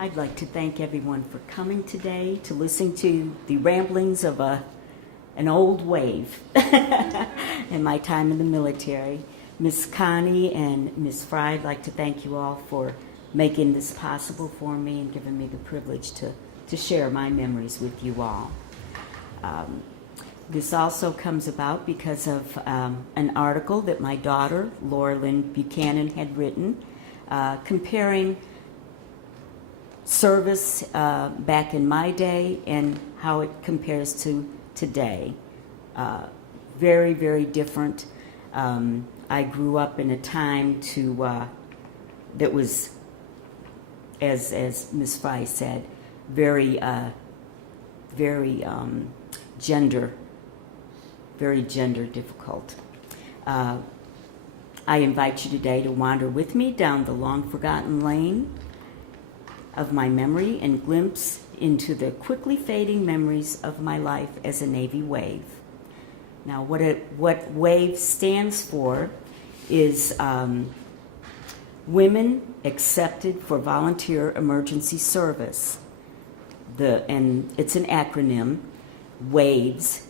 I'd like to thank everyone for coming today to listen to the ramblings of an old wave in my time in the military. Miss Connie and Miss Fry, I'd like to thank you all for making this possible for me and giving me the privilege to share my memories with you all. This also comes about because of an article that my daughter, Laura Lynn Buchanan, had written comparing service back in my day and how it compares to today. Very, very different. I grew up in a time that was, as Ms. Fry said, very gender difficult. I invite you today to wander with me down the long-forgotten lane of my memory and glimpse into the quickly fading memories of my life as a Navy wave. Now, what WAVE stands for is Women Accepted for Volunteer Emergency Service. And it's an acronym, WAVES.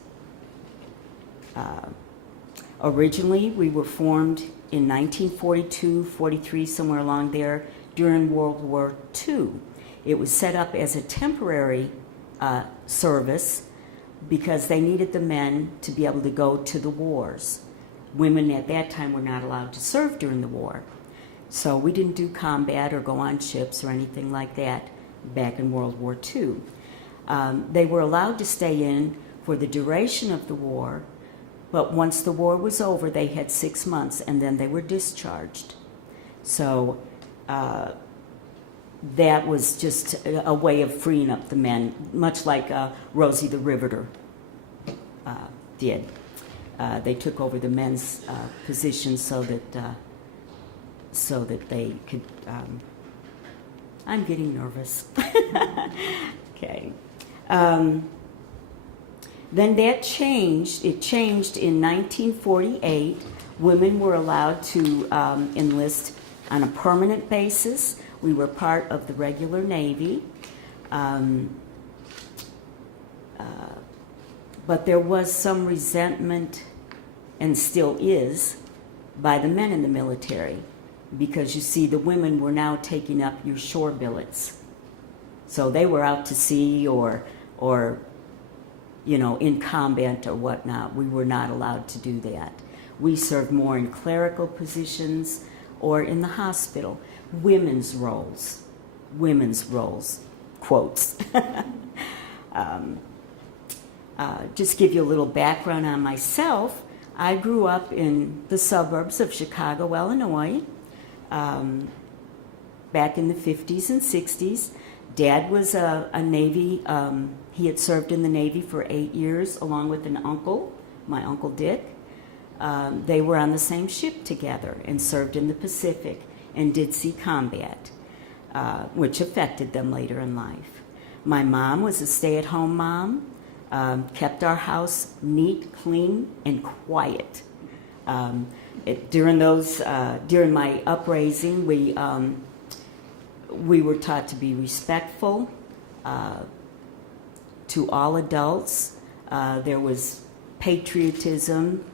Originally, we were formed in 1942, 43, somewhere along there, during World War II. It was set up as a temporary service because they needed the men to be able to go to the wars. Women at that time were not allowed to serve during the war. So we didn't do combat or go on ships or anything like that back in World War II. They were allowed to stay in for the duration of the war, but once the war was over, they had 6 months, and then they were discharged. So that was just a way of freeing up the men, much like Rosie the Riveter did. They took over the men's positions so that they could. I'm getting nervous. Okay. Then that changed. It changed in 1948. Women were allowed to enlist on a permanent basis. We were part of the regular Navy. But there was some resentment, and still is, by the men in the military, because you see the women were now taking up your shore billets. So they were out to sea or in combat or whatnot. We were not allowed to do that. We served more in clerical positions or in the hospital. Women's roles, quotes. Just give you a little background on myself. I grew up in the suburbs of Chicago, Illinois, back in the 50s and 60s. Dad was a Navy, he had served in the Navy for 8 years along with an uncle, my Uncle Dick. They were on the same ship together and served in the Pacific and did see combat, which affected them later in life. My mom was a stay-at-home mom, kept our house neat, clean, and quiet. During my upraising, we were taught to be respectful to all adults. There was patriotism.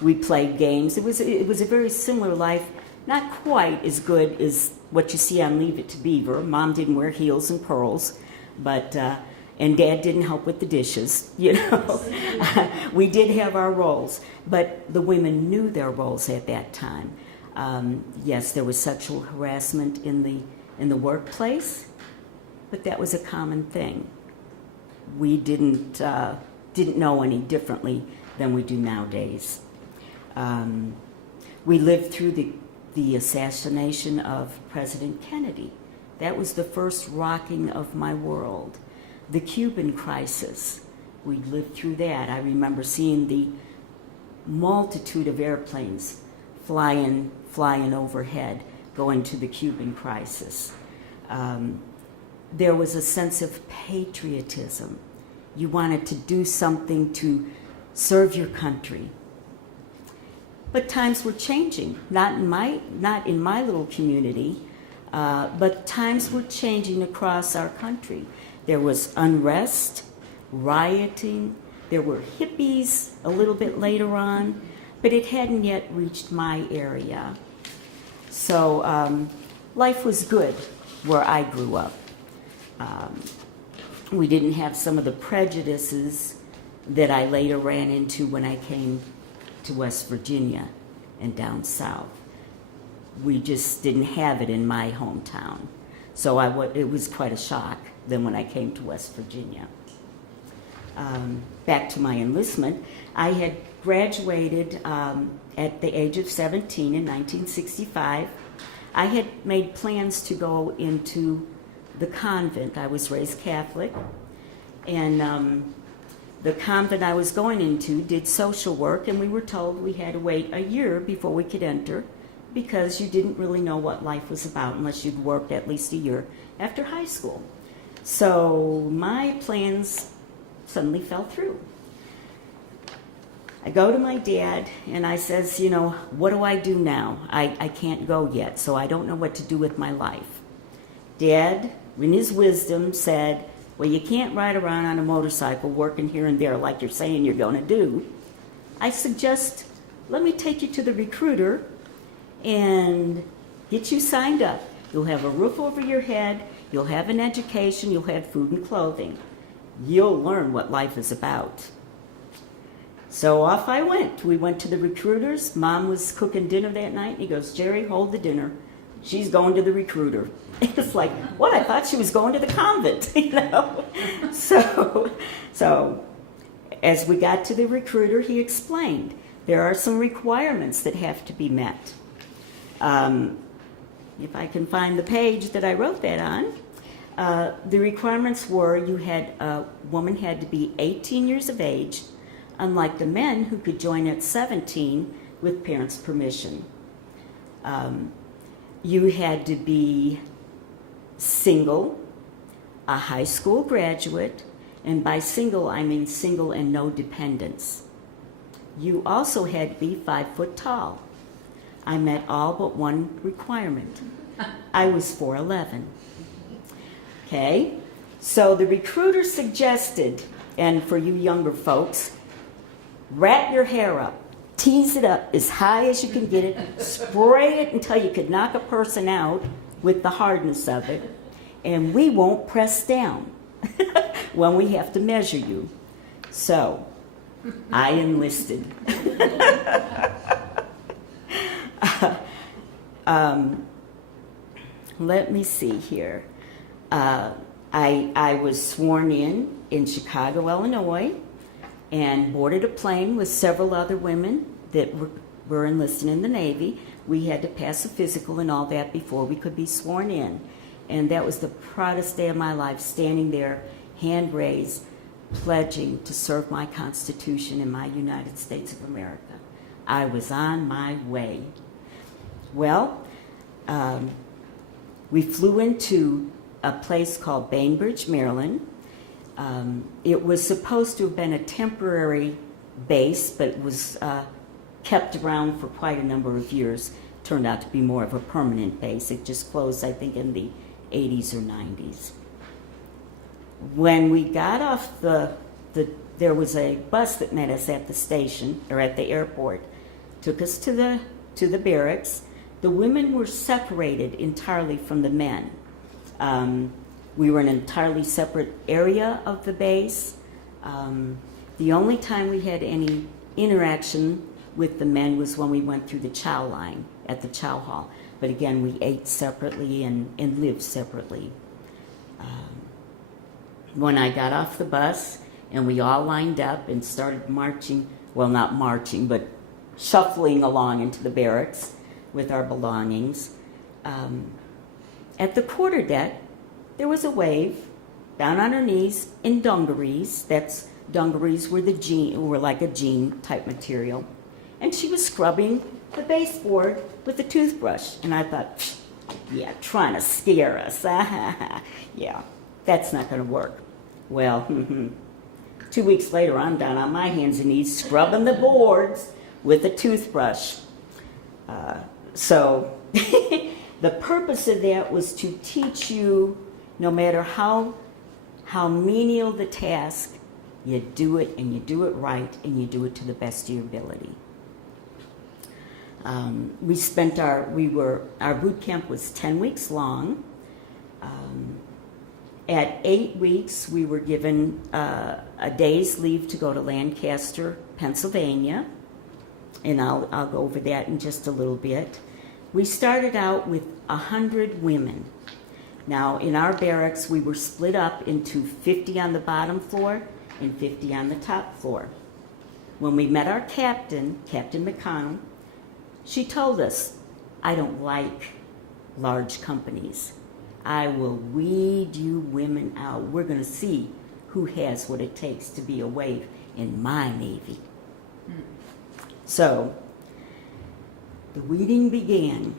We played games. It was a very similar life, not quite as good as what you see on Leave It to Beaver. Mom didn't wear heels and pearls, but and Dad didn't help with the dishes. We did have our roles, but the women knew their roles at that time. Yes, there was sexual harassment in the workplace, but that was a common thing. We didn't know any differently than we do nowadays. We lived through the assassination of President Kennedy. That was the first rocking of my world. The Cuban crisis, we lived through that. I remember seeing the multitude of airplanes flying overhead, going to the Cuban crisis. There was a sense of patriotism. You wanted to do something to serve your country. But times were changing. Not in my little community. But times were changing across our country. There was unrest, rioting, there were hippies a little bit later on, but it hadn't yet reached my area. So life was good where I grew up. We didn't have some of the prejudices that I later ran into when I came to West Virginia and down south. We just didn't have it in my hometown. So it was quite a shock then when I came to West Virginia. Back to my enlistment, I had graduated at the age of 17 in 1965. I had made plans to go into the convent. I was raised Catholic, and the convent I was going into did social work, and we were told we had to wait a year before we could enter because you didn't really know what life was about unless you'd worked at least a year after high school. So my plans suddenly fell through. I go to my dad and I says, what do I do now? I can't go yet, so I don't know what to do with my life. Dad, in his wisdom, said, well, you can't ride around on a motorcycle working here and there like you're saying you're going to do. I suggest, let me take you to the recruiter and get you signed up. You'll have a roof over your head, you'll have an education, you'll have food and clothing. You'll learn what life is about. So off I went. We went to the recruiters. Mom was cooking dinner that night, and he goes, Jerry, hold the dinner. She's going to the recruiter. It's like, what? I thought she was going to the convent, So as we got to the recruiter, he explained there are some requirements that have to be met. If I can find the page that I wrote that on, the requirements were a woman had to be 18 years of age, unlike the men who could join at 17 with parents' permission. You had to be single, a high school graduate, and by single I mean single and no dependents. You also had to be 5 foot tall. I met all but one requirement. I was 4'11". Okay, so the recruiter suggested, and for you younger folks, wrap your hair up, tease it up as high as you can get it, spray it until you could knock a person out with the hardness of it, and we won't press down when we have to measure you. So, I enlisted. Let me see here. I was sworn in Chicago, Illinois, and boarded a plane with several other women that were enlisted in the Navy. We had to pass a physical and all that before we could be sworn in. And that was the proudest day of my life, standing there, hand raised, pledging to serve my Constitution in my United States of America. I was on my way. Well, we flew into a place called Bainbridge, Maryland. It was supposed to have been a temporary base, but it was kept around for quite a number of years. Turned out to be more of a permanent base. It just closed, I think, in the 80s or 90s. When we got off there was a bus that met us at the station, or at the airport, took us to the barracks. The women were separated entirely from the men. We were in an entirely separate area of the base. The only time we had any interaction with the men was when we went through the chow line at the chow hall. But again, we ate separately and lived separately. When I got off the bus and we all lined up and started marching, well, not marching, but shuffling along into the barracks with our belongings, at the quarterdeck, there was a wave, down on her knees, in dungarees. Dungarees were like a jean type material. And she was scrubbing the baseboard with a toothbrush. And I thought, yeah, trying to scare us. Yeah, that's not going to work. Well, 2 weeks later, I'm down on my hands and knees scrubbing the boards with a toothbrush. So The purpose of that was to teach you, no matter how menial the task, you do it and you do it right and you do it to the best of your ability. Our boot camp was 10 weeks long. At 8 weeks, we were given a day's leave to go to Lancaster, Pennsylvania, and I'll go over that in just a little bit. We started out with 100 women. Now, in our barracks, we were split up into 50 on the bottom floor and 50 on the top floor. When we met our captain, Captain McConnell, she told us, I don't like large companies. I will weed you women out. We're going to see who has what it takes to be a wave in my Navy. So, the weeding began.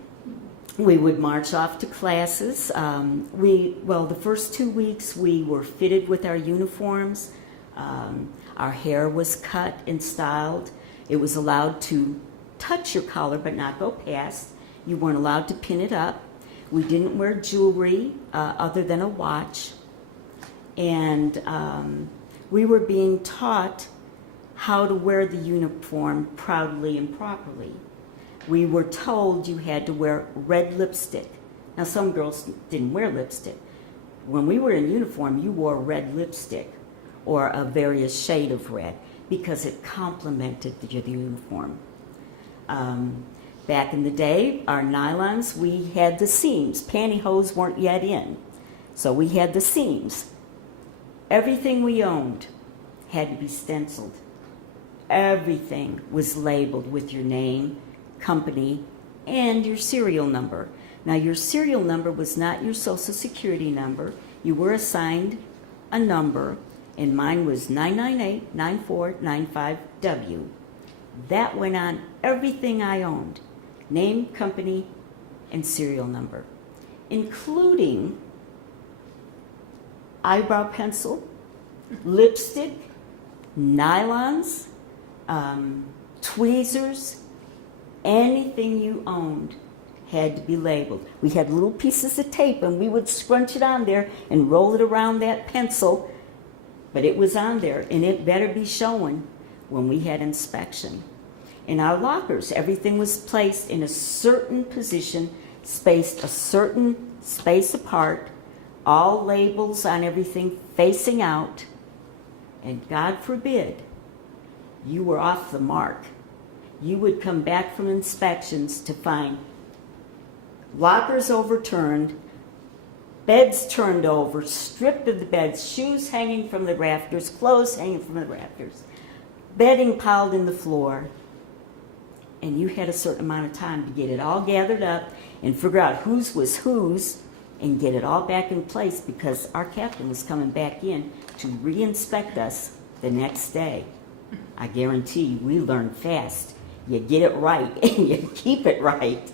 We would march off to classes. The first 2 weeks we were fitted with our uniforms. Our hair was cut and styled. It was allowed to touch your collar but not go past. You weren't allowed to pin it up. We didn't wear jewelry other than a watch. And we were being taught how to wear the uniform proudly and properly. We were told you had to wear red lipstick. Now, some girls didn't wear lipstick. When we were in uniform, you wore red lipstick or a various shade of red because it complemented the uniform. Back in the day, our nylons, we had the seams. Pantyhose weren't yet in, so we had the seams. Everything we owned had to be stenciled. Everything was labeled with your name, company, and your serial number. Now, your serial number was not your Social Security number. You were assigned a number, and mine was 998-9495W. That went on everything I owned. Name, company, and serial number, including eyebrow pencil, lipstick, nylons, tweezers, anything you owned had to be labeled. We had little pieces of tape and we would scrunch it on there and roll it around that pencil, but it was on there and it better be showing when we had inspection. In our lockers, everything was placed in a certain position, spaced a certain space apart, all labels on everything facing out, and God forbid you were off the mark. You would come back from inspections to find lockers overturned, beds turned over, stripped of the beds, shoes hanging from the rafters, clothes hanging from the rafters, bedding piled in the floor. And you had a certain amount of time to get it all gathered up and figure out whose was whose and get it all back in place because our captain was coming back in to re-inspect us the next day. I guarantee we learned fast. You get it right and you keep it right.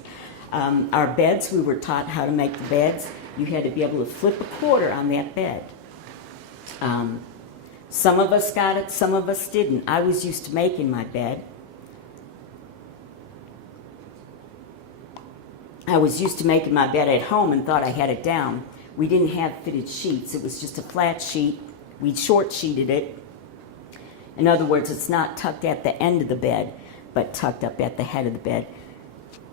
Our beds, we were taught how to make the beds. You had to be able to flip a quarter on that bed. Some of us got it, some of us didn't. I was used to making my bed. I was used to making my bed at home and thought I had it down. We didn't have fitted sheets. It was just a flat sheet. We short sheeted it. In other words, it's not tucked at the end of the bed, but tucked up at the head of the bed,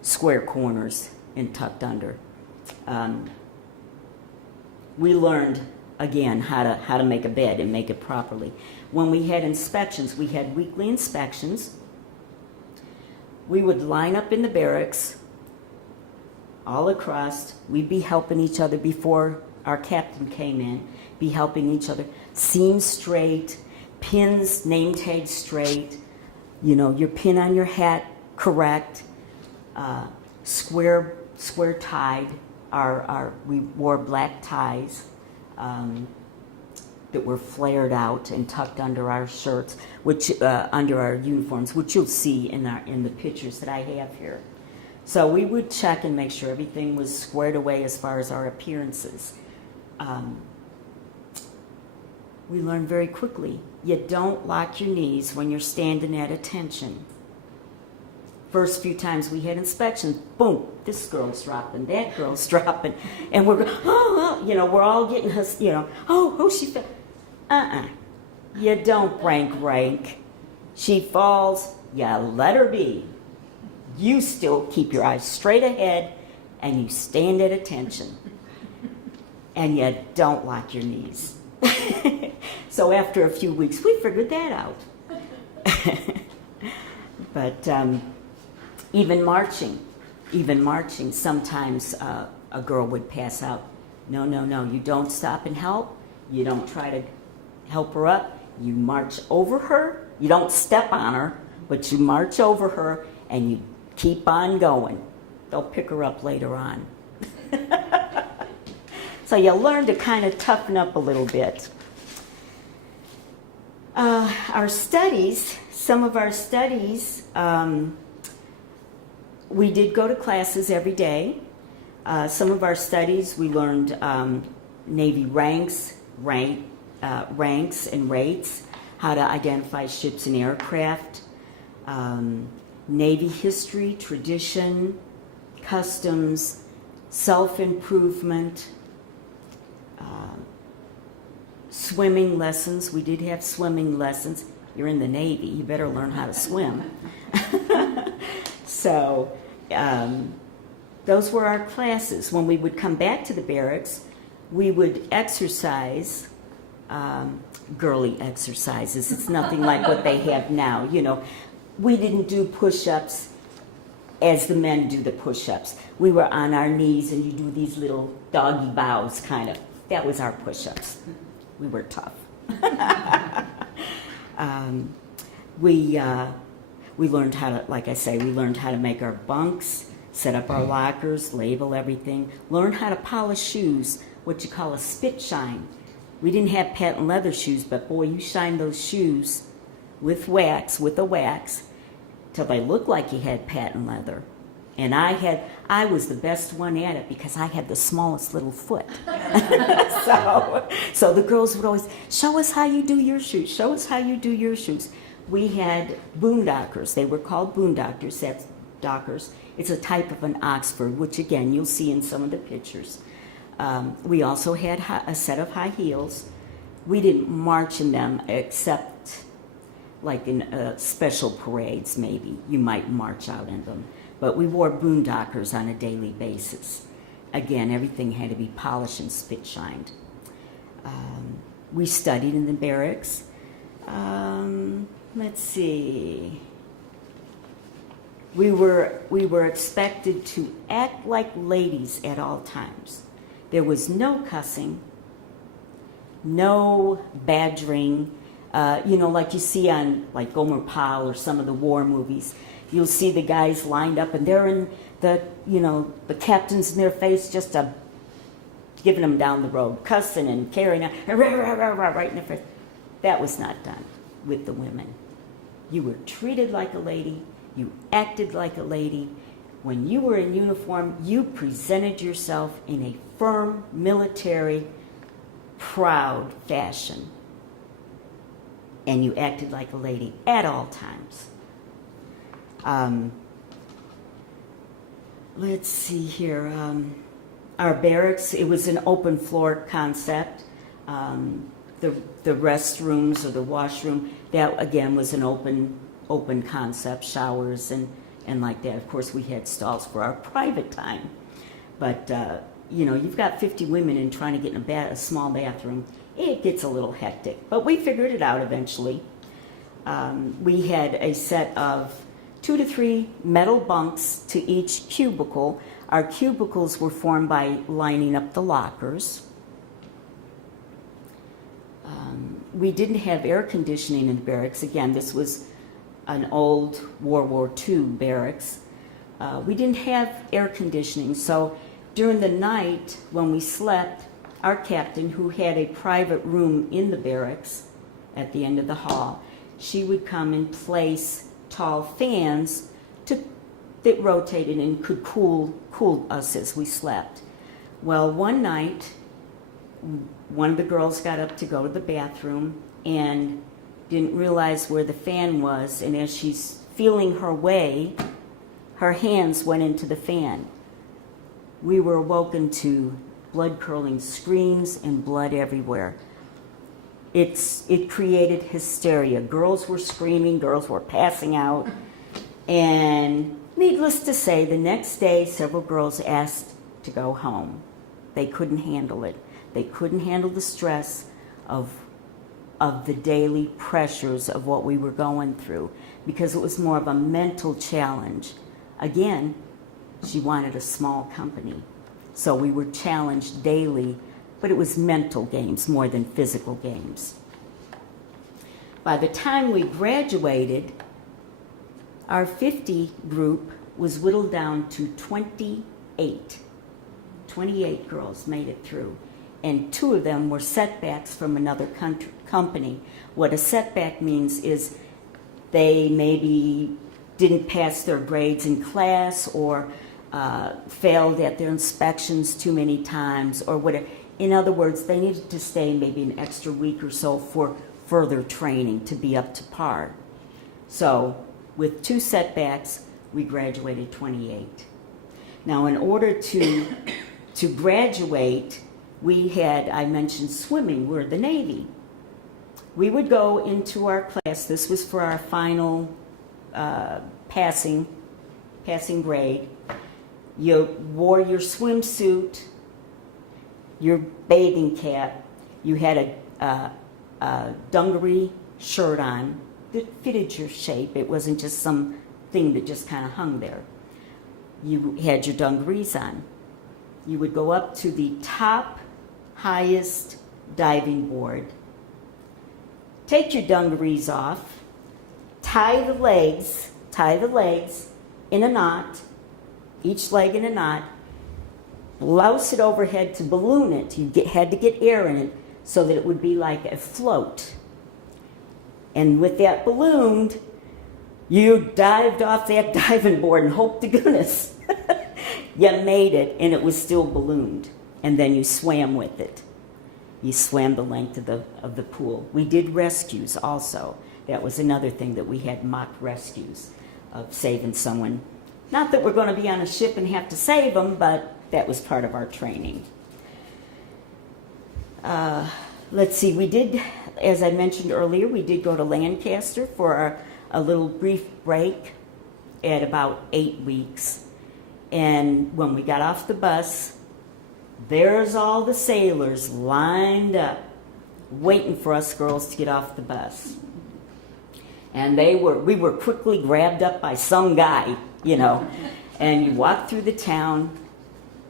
square corners and tucked under. We learned, again, how to make a bed and make it properly. When we had inspections, we had weekly inspections. We would line up in the barracks all across. We'd be helping each other before our captain came in, be helping each other. Seams straight, pins, name tags straight, your pin on your hat correct, square tied. We wore black ties that were flared out and tucked under our shirts, which under our uniforms, which you'll see in the pictures that I have here. So we would check and make sure everything was squared away as far as our appearances. We learned very quickly, you don't lock your knees when you're standing at attention. first few times we had inspections, boom, this girl's dropping, that girl's dropping, and we're going, we're all getting us, she fell. You don't rank. She falls, you let her be. You still keep your eyes straight ahead, and you stand at attention. And you don't lock your knees. So after a few weeks, we figured that out. But even marching, sometimes a girl would pass out. No, you don't stop and help. You don't try to help her up. You march over her. You don't step on her, but you march over her and you keep on going. They'll pick her up later on. So you learn to kind of toughen up a little bit. Some of our studies, we did go to classes every day. Some of our studies, we learned Navy ranks and rates, how to identify ships and aircraft, Navy history, tradition, customs, self-improvement, swimming lessons. We did have swimming lessons. You're in the Navy, you better learn how to swim. So those were our classes. When we would come back to the barracks, we would exercise, girly exercises. It's nothing like what they have now. We didn't do push-ups as the men do the push-ups. We were on our knees and you do these little doggy bows kind of. That was our push-ups. We were tough. We learned how to, like I say, we learned how to make our bunks, set up our lockers, label everything, learn how to polish shoes, what you call a spit shine. We didn't have patent leather shoes, but boy, you shine those shoes with a wax, till they looked like you had patent leather. And I was the best one at it because I had the smallest little foot. So the girls would always, show us how you do your shoes, show us how you do your shoes. We had boondockers. They were called boondockers. That's dockers. It's a type of an Oxford, which again, you'll see in some of the pictures. We also had a set of high heels. We didn't march in them except like in special parades, maybe. You might march out in them. But we wore boondockers on a daily basis. Again, everything had to be polished and spit shined. We studied in the barracks. Let's see. We were expected to act like ladies at all times. There was no cussing, no badgering. Like you see on like Gomer Pyle or some of the war movies. You'll see the guys lined up and they're in the captains in their face just giving them down the road, cussing and carrying on, right in their face. That was not done with the women. You were treated like a lady. You acted like a lady. When you were in uniform, you presented yourself in a firm, military, proud fashion. And you acted like a lady at all times. Let's see here. Our barracks, it was an open floor concept. The restrooms or the washroom, that again was an open concept, showers and like that. Of course, we had stalls for our private time. But, you've got 50 women and trying to get in a small bathroom. It gets a little hectic. But we figured it out eventually. We had a set of 2 to 3 metal bunks to each cubicle. Our cubicles were formed by lining up the lockers. We didn't have air conditioning in the barracks. Again, this was an old World War II barracks. We didn't have air conditioning, so during the night when we slept, our captain, who had a private room in the barracks at the end of the hall, she would come and place tall fans that rotated and could cool us as we slept. Well, one night, one of the girls got up to go to the bathroom and didn't realize where the fan was, and as she's feeling her way her hands went into the fan. We were awoken to blood-curdling screams and blood everywhere. It created hysteria. Girls were screaming, girls were passing out, and needless to say, the next day several girls asked to go home. They couldn't handle it. They couldn't handle the stress of the daily pressures of what we were going through, because it was more of a mental challenge. Again, she wanted a small company, so we were challenged daily, but it was mental games more than physical games. By the time we graduated, our 50 group was whittled down to 28. 28 girls made it through, and 2 of them were setbacks from another company. What a setback means is they maybe didn't pass their grades in class, or failed at their inspections too many times, or whatever. In other words, they needed to stay maybe an extra week or so for further training to be up to par. So with 2 setbacks, we graduated 28. Now, in order to graduate, we had, I mentioned swimming, we're the Navy. We would go into our class, this was for our final passing grade. You wore your swimsuit, your bathing cap, you had a dungaree shirt on that fitted your shape. It wasn't just some thing that just kind of hung there. You had your dungarees on. You would go up to the top highest diving board, take your dungarees off, tie the legs in a knot, each leg in a knot, blouse it overhead to balloon it. You had to get air in it so that it would be like a float. And with that ballooned, you dived off that diving board and hoped to goodness you made it, and it was still ballooned. And then you swam with it. You swam the length of the pool. We did rescues also. That was another thing that we had, mock rescues of saving someone. Not that we're going to be on a ship and have to save them, but that was part of our training. Let's see, we did, as I mentioned earlier, we did go to Lancaster for a little brief break at about 8 weeks. And when we got off the bus, there's all the sailors lined up, waiting for us girls to get off the bus. And we were quickly grabbed up by some guy, you know, and you walked through the town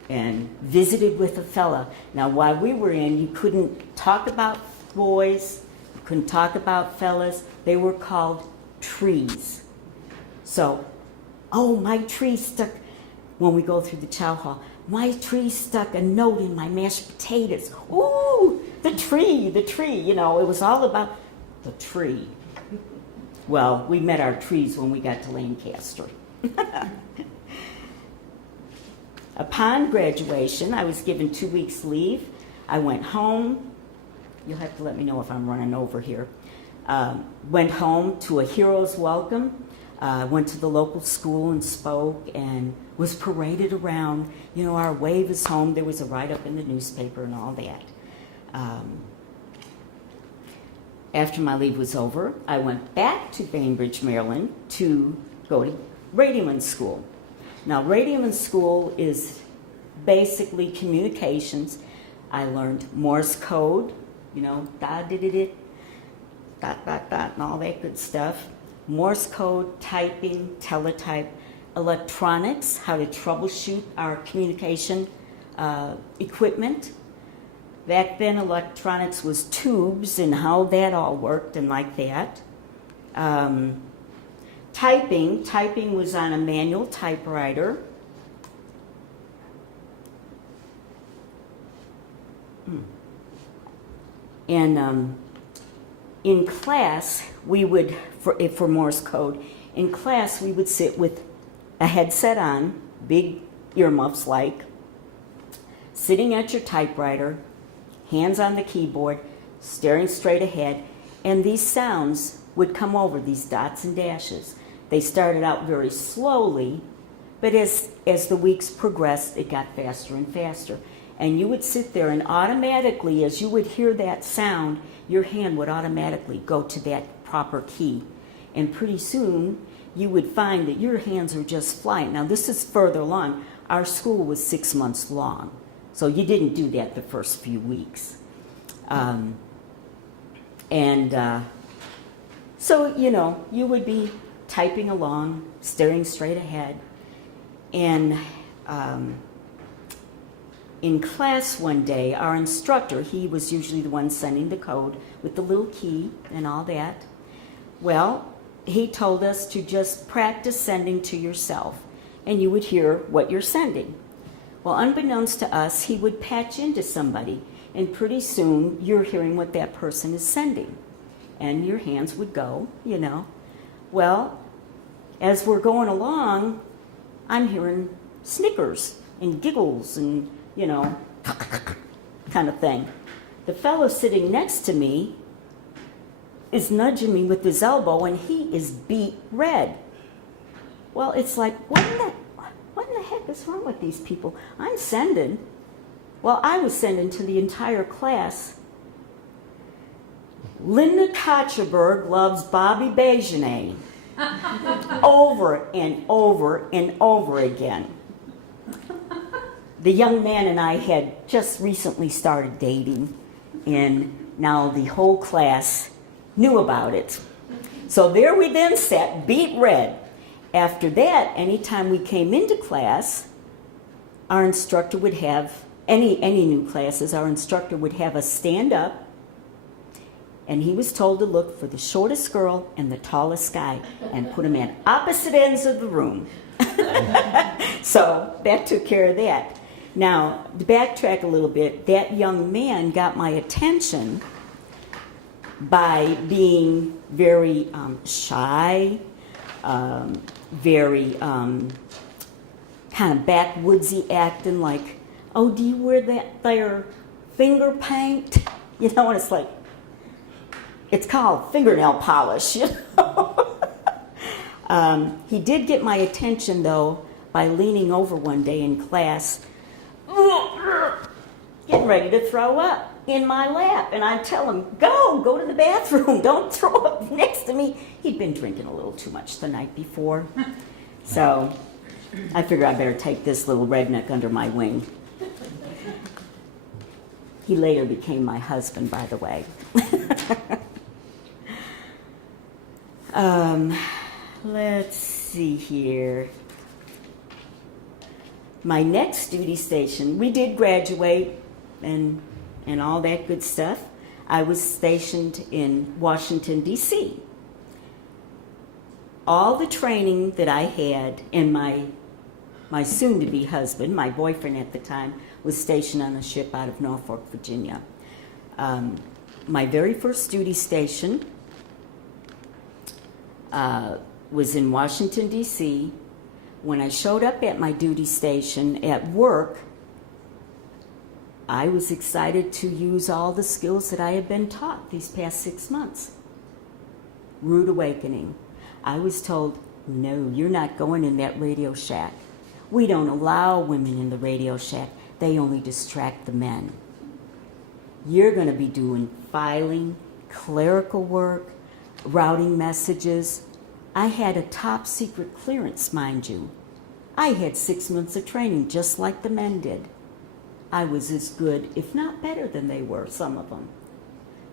and visited with a fella. Now, while we were in, you couldn't talk about boys, you couldn't talk about fellas. They were called trees. So, oh, my tree stuck, when we go through the chow hall, my tree stuck a note in my mashed potatoes. Ooh, the tree, you know, it was all about the tree. Well, we met our trees when we got to Lancaster. Upon graduation, I was given 2 weeks leave. I went home. You'll have to let me know if I'm running over here. Went home to a hero's welcome. Went to the local school and spoke and was paraded around. You know, our wave is home. There was a write-up in the newspaper and all that. After my leave was over, I went back to Bainbridge, Maryland to go to radioman school. Now, radioman school is basically communications. I learned Morse code, you know, da-di-di-di, dot, dot, dot, and all that good stuff. Morse code, typing, teletype, electronics, how to troubleshoot our communication equipment. Back then, electronics was tubes and how that all worked and like that. Typing was on a manual typewriter. And in class, we would, for Morse code, in class we would sit with a headset on, big earmuffs like, sitting at your typewriter, hands on the keyboard, staring straight ahead, and these sounds would come over, these dots and dashes. They started out very slowly, But as the weeks progressed, it got faster and faster. And you would sit there and automatically, as you would hear that sound, your hand would automatically go to that proper key. And pretty soon, you would find that your hands are just flying. Now, this is further along. Our school was 6 months long, so you didn't do that the first few weeks. So, you know, you would be typing along, staring straight ahead. And in class one day, our instructor, he was usually the one sending the code with the little key and all that. Well, he told us to just practice sending to yourself, and you would hear what you're sending. Well, unbeknownst to us, he would patch into somebody, and pretty soon you're hearing what that person is sending. And your hands would go, you know. Well, as we're going along, I'm hearing snickers and giggles and, you know, kind of thing. The fellow sitting next to me is nudging me with his elbow, and he is beet red. Well, it's like, what in the heck is wrong with these people? I'm sending. Well, I was sending to the entire class. Linda Kochenburg loves Bobby Besenyei. Over and over and over again. The young man and I had just recently started dating, and now the whole class knew about it. So there we then sat, beet red. After that, anytime we came into class, our instructor would have, any new classes, our instructor would have us stand up, and he was told to look for the shortest girl and the tallest guy and put them at opposite ends of the room. So that took care of that. Now, to backtrack a little bit, that young man got my attention by being very shy, very kind of backwoodsy acting, like, oh, do you wear that there finger paint? You know, and it's like, it's called fingernail polish, you know. He did get my attention, though, by leaning over one day in class, getting ready to throw up in my lap. And I'd tell him, go to the bathroom. Don't throw up next to me. He'd been drinking a little too much the night before. So I figured I better take this little redneck under my wing. He later became my husband, by the way. Let's see here. My next duty station, we did graduate and all that good stuff. I was stationed in Washington, D.C. All the training that I had, and my soon-to-be husband, my boyfriend at the time, was stationed on a ship out of Norfolk, Virginia. My very first duty station was in Washington, D.C. When I showed up at my duty station at work, I was excited to use all the skills that I had been taught these past 6 months. Rude awakening. I was told, no, you're not going in that radio shack. We don't allow women in the radio shack. They only distract the men. You're going to be doing filing, clerical work, routing messages. I had a top secret clearance, mind you. I had 6 months of training just like the men did. I was as good, if not better than they were, some of them.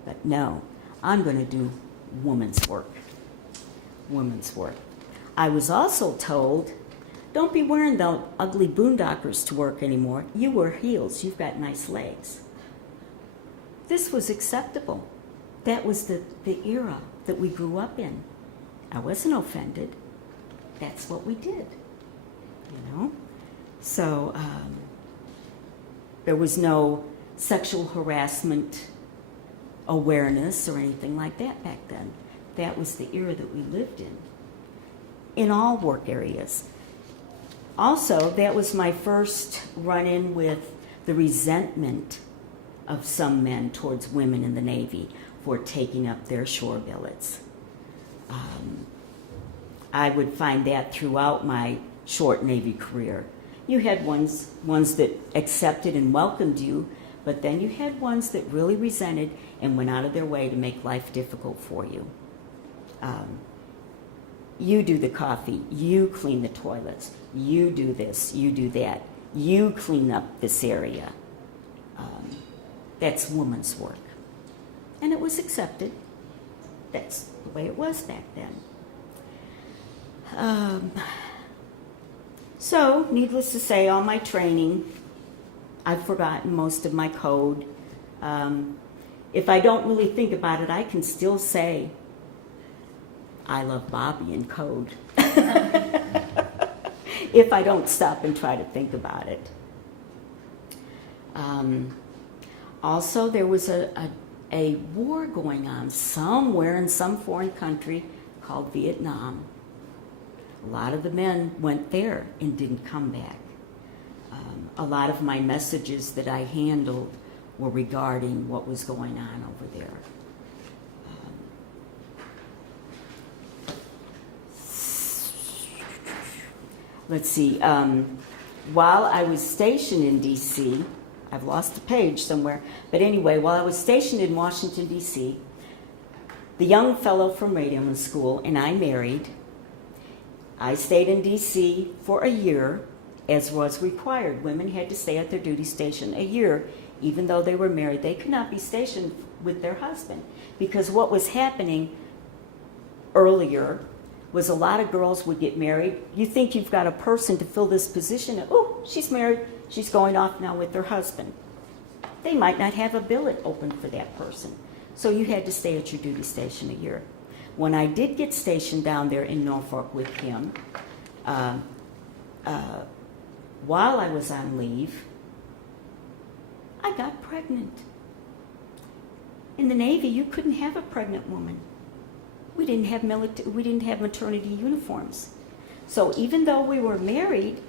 But no, I'm going to do woman's work. Woman's work. I was also told, don't be wearing the ugly boondockers to work anymore. You wear heels. You've got nice legs. This was acceptable. That was the era that we grew up in. I wasn't offended. That's what we did, you know? So there was no sexual harassment awareness or anything like that back then. That was the era that we lived in all work areas. Also, that was my first run-in with the resentment of some men towards women in the Navy for taking up their shore billets. I would find that throughout my short Navy career. You had ones that accepted and welcomed you, but then you had ones that really resented and went out of their way to make life difficult for you. You do the coffee, you clean the toilets, you do this, you do that, you clean up this area. That's woman's work. And it was accepted. That's the way it was back then. So, needless to say, all my training, I've forgotten most of my code. If I don't really think about it, I can still say, I love Bobby in code. If I don't stop and try to think about it. Also, there was a war going on somewhere in some foreign country called Vietnam. A lot of the men went there and didn't come back. A lot of my messages that I handled were regarding what was going on over there. Let's see. While I was stationed in D.C., I've lost a page somewhere, but anyway, while I was stationed in Washington, D.C., the young fellow from radioman school and I married. I stayed in D.C. for a year, as was required. Women had to stay at their duty station a year. Even though they were married, they could not be stationed with their husband. Because what was happening earlier was a lot of girls would get married. You think you've got a person to fill this position, and, oh, she's married, she's going off now with her husband. They might not have a billet open for that person. So you had to stay at your duty station a year. When I did get stationed down there in Norfolk with him, while I was on leave, I got pregnant. In the Navy, you couldn't have a pregnant woman. We didn't have maternity uniforms. So even though we were married,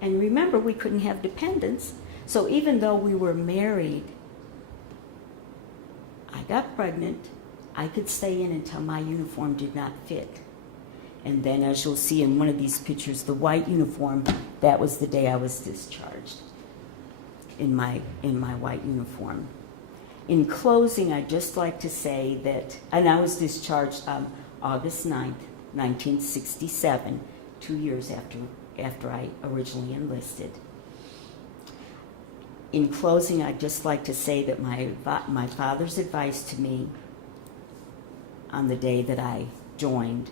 and remember, we couldn't have dependents, so even though we were married, I got pregnant. I could stay in until my uniform did not fit. And then, as you'll see in one of these pictures, the white uniform, that was the day I was discharged in my white uniform. In closing, I'd just like to say that, and I was discharged August 9th, 1967, 2 years after I originally enlisted. In closing, I'd just like to say that my father's advice to me on the day that I joined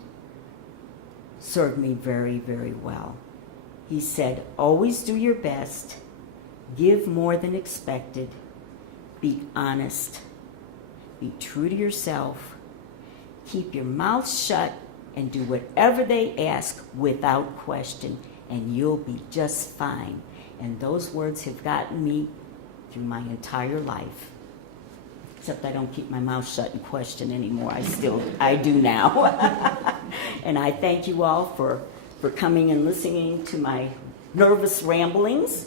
served me very, very well. He said, always do your best, give more than expected, be honest, be true to yourself, keep your mouth shut, and do whatever they ask without question, and you'll be just fine. And those words have gotten me through my entire life. Except I don't keep my mouth shut and question anymore. I do now. And I thank you all for coming and listening to my nervous ramblings.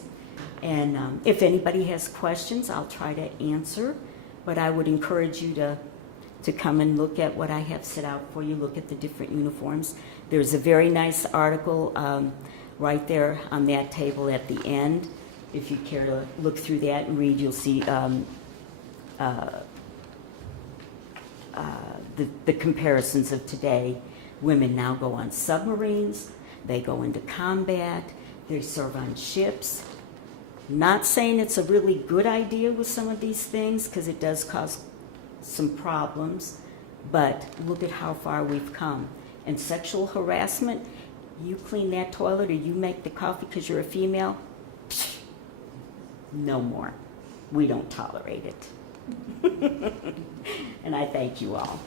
And if anybody has questions, I'll try to answer. But I would encourage you to come and look at what I have set out for you, look at the different uniforms. There's a very nice article right there on that table at the end. If you care to look through that and read, you'll see the comparisons of today. Women now go on submarines, they go into combat, they serve on ships. Not saying it's a really good idea with some of these things, because it does cause some problems, but look at how far we've come. And sexual harassment, you clean that toilet or you make the coffee because you're a female, no more. We don't tolerate it. And I thank you all.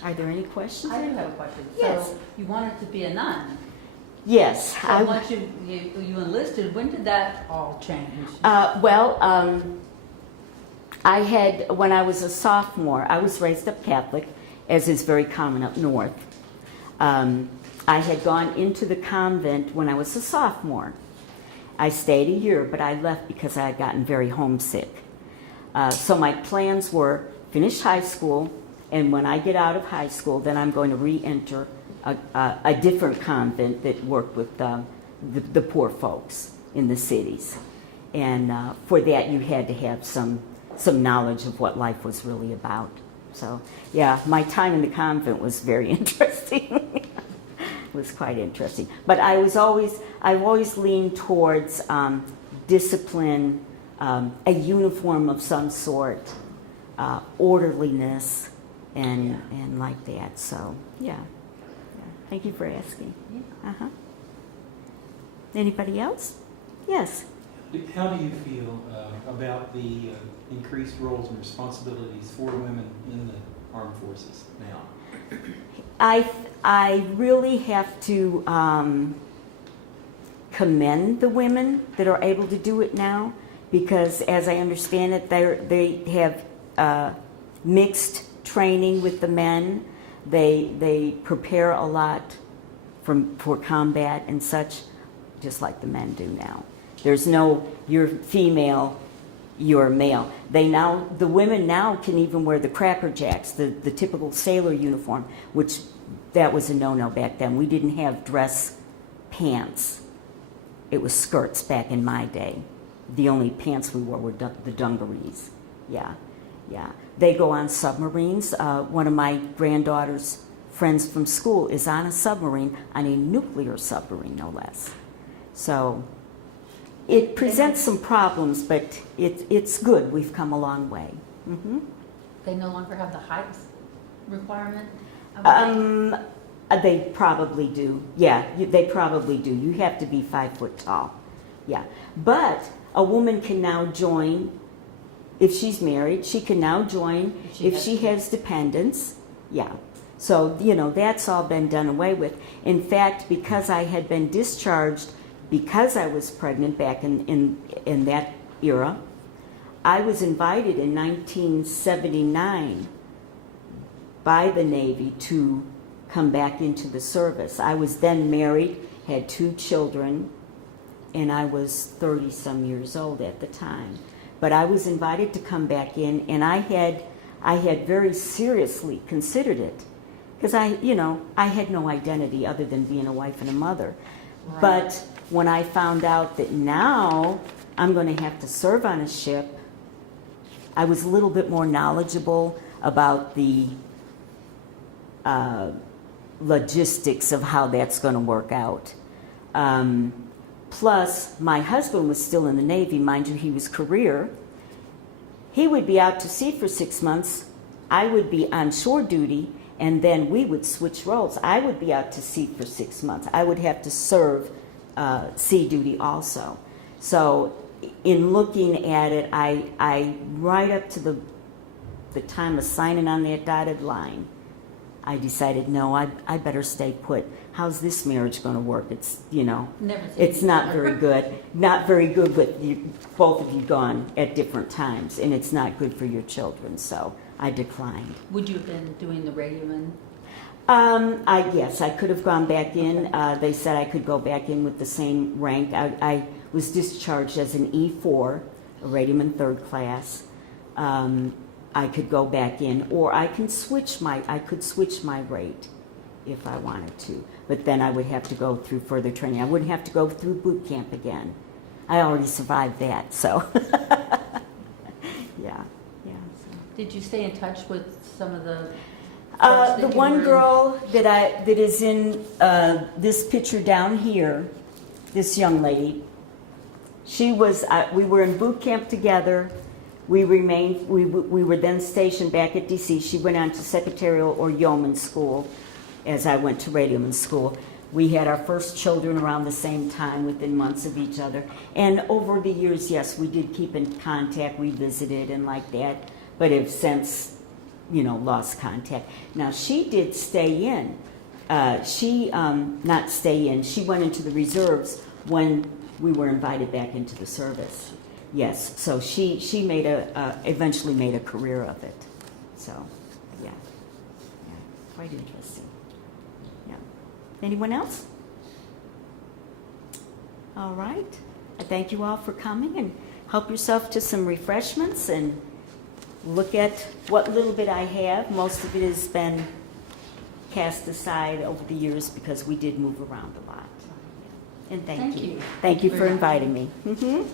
Are there any questions? I do have a question. Yes. So you wanted to be a nun. Yes. So once you enlisted, when did that all change? When I was a sophomore, I was raised up Catholic, as is very common up north. I had gone into the convent when I was a sophomore. I stayed a year, but I left because I had gotten very homesick. So my plans were finish high school, and when I get out of high school, then I'm going to re-enter a different convent that worked with the poor folks in the cities. And for that, you had to have some knowledge of what life was really about. So, yeah, my time in the convent was very interesting. It was quite interesting. But I always leaned towards discipline, a uniform of some sort, orderliness, and like that. So, yeah. Thank you for asking. Yeah. Anybody else? Yes. How do you feel about the increased roles and responsibilities for women in the armed forces now? I really have to commend the women that are able to do it now, because as I understand it, they have mixed training with the men. They prepare a lot for combat and such, just like the men do now. There's no, you're female, you're male. The women now can even wear the Cracker Jacks, the typical sailor uniform, which that was a no-no back then. We didn't have dress pants. It was skirts back in my day. The only pants we wore were the dungarees. Yeah. They go on submarines. One of my granddaughter's friends from school is on a submarine, on a nuclear submarine, no less. So it presents some problems, but it's good. We've come a long way. Mm-hmm. They no longer have the height requirement? They probably do. Yeah, they probably do. You have to be 5 foot tall. Yeah. But a woman can now join, if she's married, she can now join if she has dependents. Yeah. So, that's all been done away with. In fact, because I had been discharged because I was pregnant back in that era, I was invited in 1979 by the Navy to come back into the service. I was then married, had 2 children, and I was 30-some years old at the time. But I was invited to come back in, and I had very seriously considered it, because I had no identity other than being a wife and a mother. Right. But when I found out that now I'm going to have to serve on a ship, I was a little bit more knowledgeable about the logistics of how that's going to work out. Plus, my husband was still in the Navy. Mind you, he was career. He would be out to sea for 6 months. I would be on shore duty, and then we would switch roles. I would be out to sea for 6 months. I would have to serve sea duty also. So in looking at it, I right up to the time of signing on that dotted line, I decided, no, I better stay put. How's this marriage going to work? It's, it's not very good. Not very good, but both of you gone at different times, and it's not good for your children, so I declined. Would you have been doing the radioman? Yes, I could have gone back in. They said I could go back in with the same rank. I was discharged as an E4, a radioman 3rd class. I could go back in, or I could switch my rate if I wanted to. But then I would have to go through further training. I wouldn't have to go through boot camp again. I already survived that, so yeah. So. Did you stay in touch with some of the the one girl that is in this picture down here, this young lady, she was. We were in boot camp together. We remained. We were then stationed back at DC. She went on to secretarial or yeoman school, as I went to radioman school. We had our first children around the same time, within months of each other. And over the years, yes, we did keep in contact. We visited and like that, but have since, lost contact. Now, she did stay in. Not stay in. She went into the reserves when we were invited back into the service. Yes, so she eventually made a career of it. So, yeah, quite interesting. Yeah. Anyone else? All right. I thank you all for coming, and help yourself to some refreshments, and look at what little bit I have. Most of it has been cast aside over the years because we did move around a lot. And thank Thank you. you. Thank you Very for much. inviting me. Mhm.